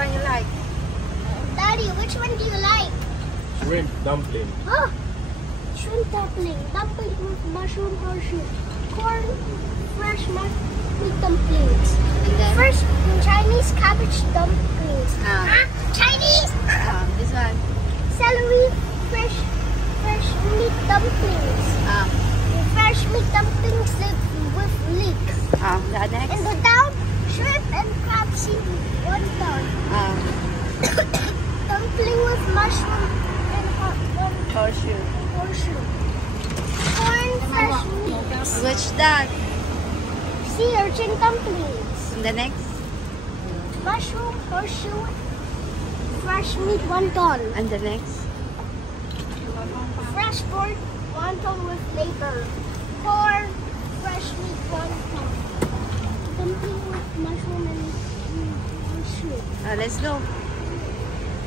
one you like? Daddy, which one do you like? Shrimp dumpling. Oh, shrimp dumpling. Dumpling with mushroom horseshoe. Corn, fresh meat dumplings. And then? First, Chinese cabbage dumplings. Chinese! This one. Celery, fresh meat dumplings. Fresh meat dumplings with leek. The next? And the down, shrimp and crab seaweed. Wonton. Dumpling with mushroom and Horseshoe. Corn, fresh meat. What's that? Sea urchin dumplings. And the next? Mushroom, horseshoe, fresh meat wonton. And the next? Fresh pork wonton with flavor. Corn, fresh meat wonton. Dumpling with mushroom and horseshoe. Let's go.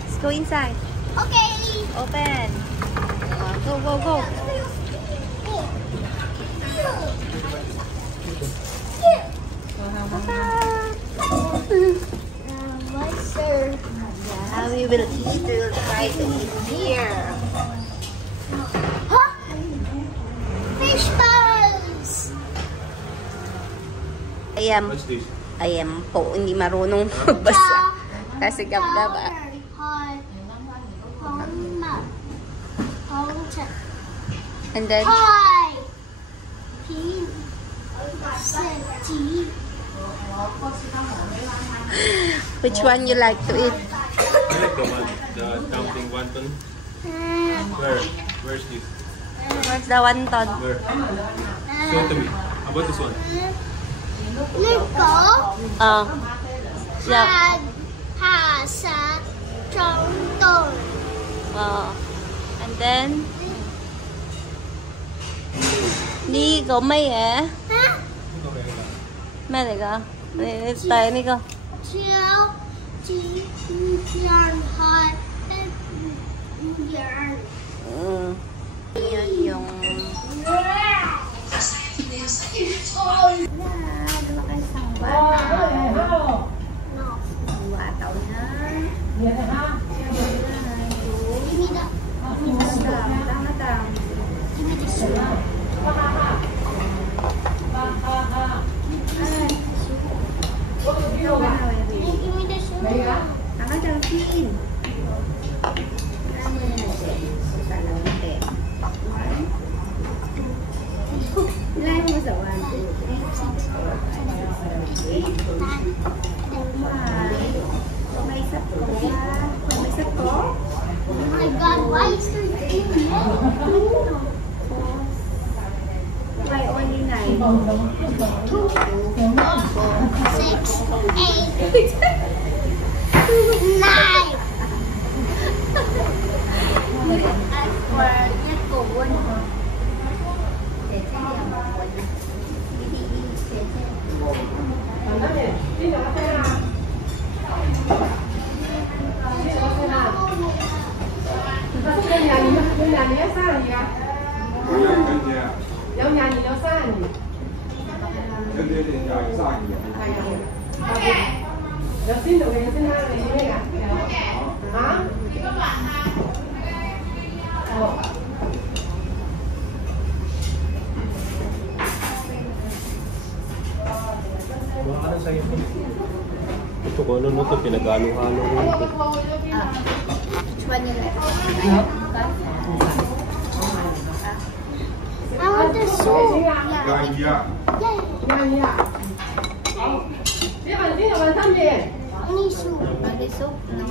Let's go inside. Okay. Open. Go. Sir. Now we will eat. We will try to eat here. Huh? Fish balls. What's this? Ayan po, hindi marunong magbasa. Kasi gab-gaba. And then, Hi. which one you like to eat? I like the dumpling wonton. Where's this? Where's the wonton? Where? Show it to me. How about this one? Nico Yeah. has a Chongdong. And then, đi có mấy à? Mấy này cơ? Đây tay này cơ? Chiếu chỉ yarn hot yarn. Yun yung Oh my God, why is there doing why only 9? 2, 6, 8, 9. Ano sa'yo ito? Ito ko ano ito, pinag-halo-halo ko ito. Which one you like? I want the soup. Yeah. Only soup. Only soup? No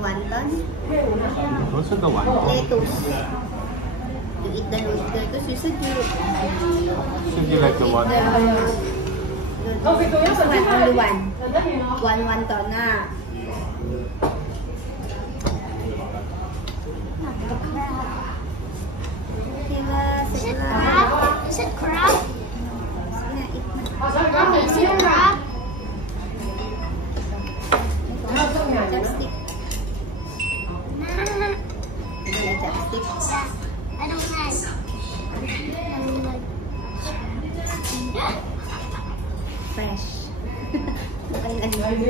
wonton? What's the wonton? Lettuce. You eat the lettuce, you said you... Should you like the wonton? This one, only one. One wonton na. Is it crab? Is it crab? Mommy, is it crab? Chopstick. Chopstick. I don't like. Fresh. Okay,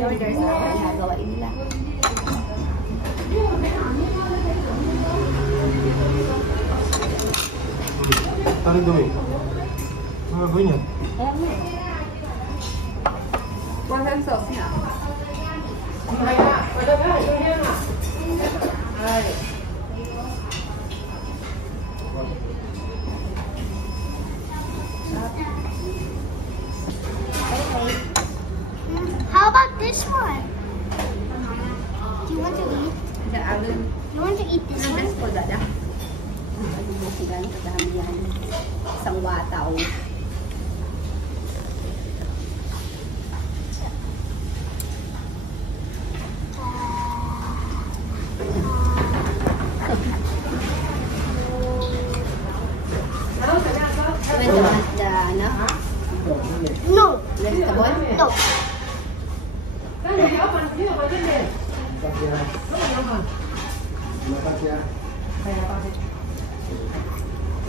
orders ako, nagawain nila. Tarin gawin. Ano gawin yan? Ayan mo. Walang sauce na. How about this one? Do you want to eat? You want to eat this one? Best ko dada. Ganun kadami yan. Isang wataw. When you want the, ano? No. Vegetable? No.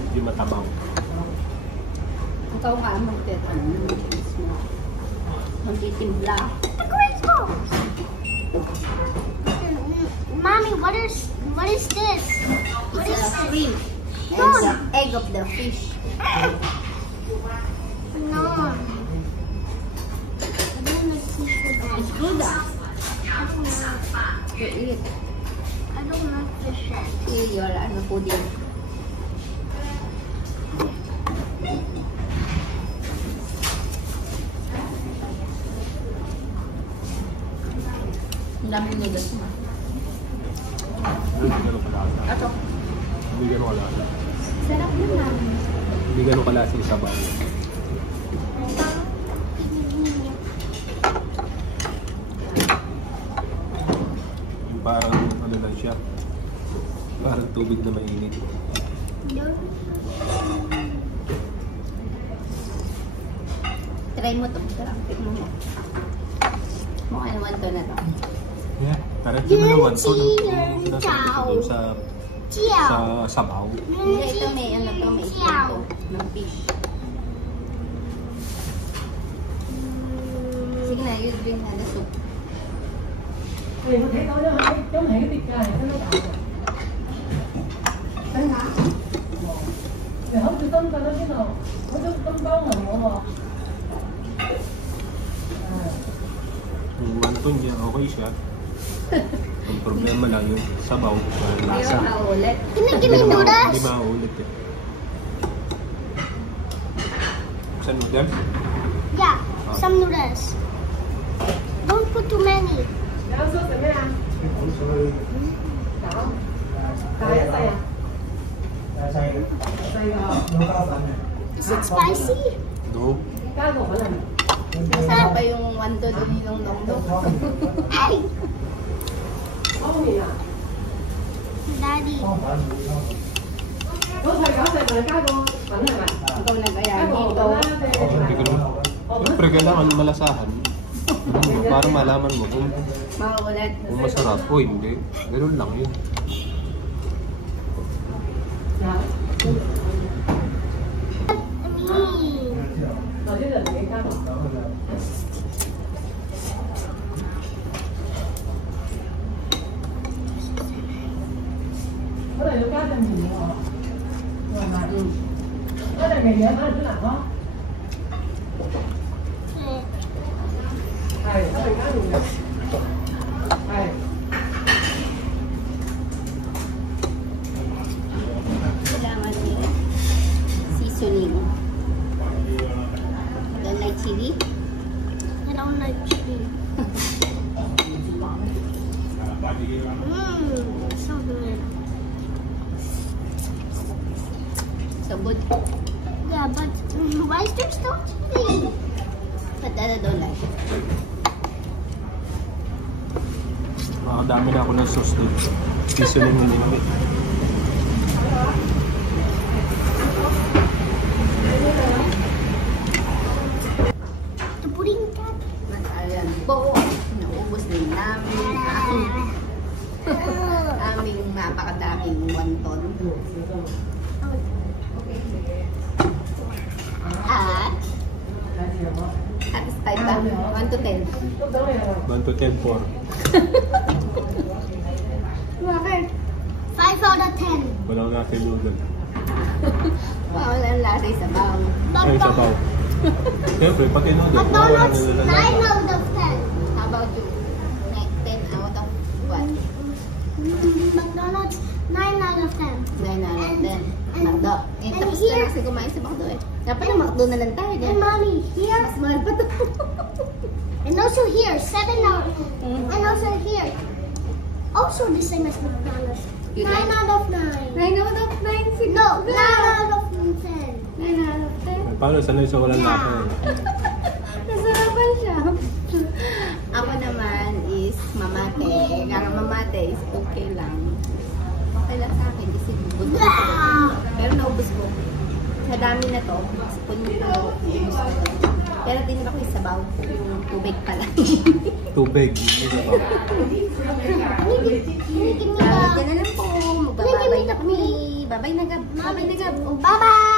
Hindi matabang. Ikaw nga magtitimpla. The grapes go. Mommy, what is this? What is It's a this? shrimp. No. And the egg of the fish. No. I don't like seafood. It's good ah. I don't like- To eat. I don't like fish. See your ano pudding. Ang daming noodles mo. Hindi gano'ng kalasa. Ato. Hindi gano'ng kalasa. Sarap din namin. Hindi gano'ng kalasa yung sabaw. Yung parang ano lang siya. Parang tubig na mainit. Try mo to. Sarap. Tikman mo. Mukhang naman to na to. Yeah. Parang ito na naman. So, doon sa sabaw. Hindi, ito may ano to. May itlog to. Ng fish. Sige na, you drink na the soup. Thì mình thấy có đó, giống hệ cái thịt gà này nó đậm. Đấy hả? Thì không chịu tâm ta nó thế nào? Có chút tâm tao mà ngộ Yung wonton niya, okay siya. Ang problema lang yung sabaw. Hindi Lasa. mo maulit. Can I give me noodles? Hindi maulit eh. Saan mo dem? Yeah, some noodles. Don't put too many. Dạ, sốt rồi mấy anh? Đỏ. Xay á, xay à? Xay Is it spicy? No. cá gỏi là Masarap pa yung wonton doon yung dong-dong. Hey, không gì à? Daddy. Có xay cá xay rồi cá con bánh này bạn. Ikaw nag-aya Cá gỏi dito. Hindi ko naman. Siyempre, kailangan malasahan. Para malaman mo kung Maulit. masarap o hindi. Ganun lang yun. Dạ. Me. Rồi chứ là cái cá gỏi. Cái này nó cá chân gì hả? Rồi mà. Cái này ngày nhớ nó là thế nào đó? Đây, cái này cá gì nè? Đây. Kailangan nila seasoning. Don't like chili? I don't like chili. So good. Sabot. Yeah, but why is there still chili? But I don't like it. Makakadami na ako ng sauce doon. Seasoning mo din. The pudding cat. Ayan po. Naubos din namin ang aming napakadaming wonton. At Satisfied ba? 1 to 10. 1 to 10, 4. Bakit? 5 out of 10. Walang nasa noodle. Wala ang lasa sa baw. Ay, sabaw. Siyempre, pati noodle. Wala McDonald's nila 9 lasa. out of 10. How about you? 10 out of what? McDonald's 9 out of 10. 9 out of 10. And- Makdo. Eh, and tapos here- na kasi kumain sa Makdo eh. Dapat na Makdo na lang tayo. And Dahil mommy, here. mas mahal pa to. And also here, 7 out. Mm. And also here. Also the same as McDonald's. You 9 like? out of 9. 9 out of 9. No, 9 out of 10. 9 out of 10. Paano sanay sa walang lasa? eh? Nasarapan siya. Ako naman is mamate. Kaya mamate is okay lang. Okay lang sa akin kasi bubos ko. Pero naubos ko. Sa dami na to, sipon mo pa naubos ko. Pero din ako isabaw. Yung tubig pala. Tubig. Hindi sabaw. Give me Kaya the. na lang po. Magbababay na kami. Babay na gab. Babay na gab. Bye-bye.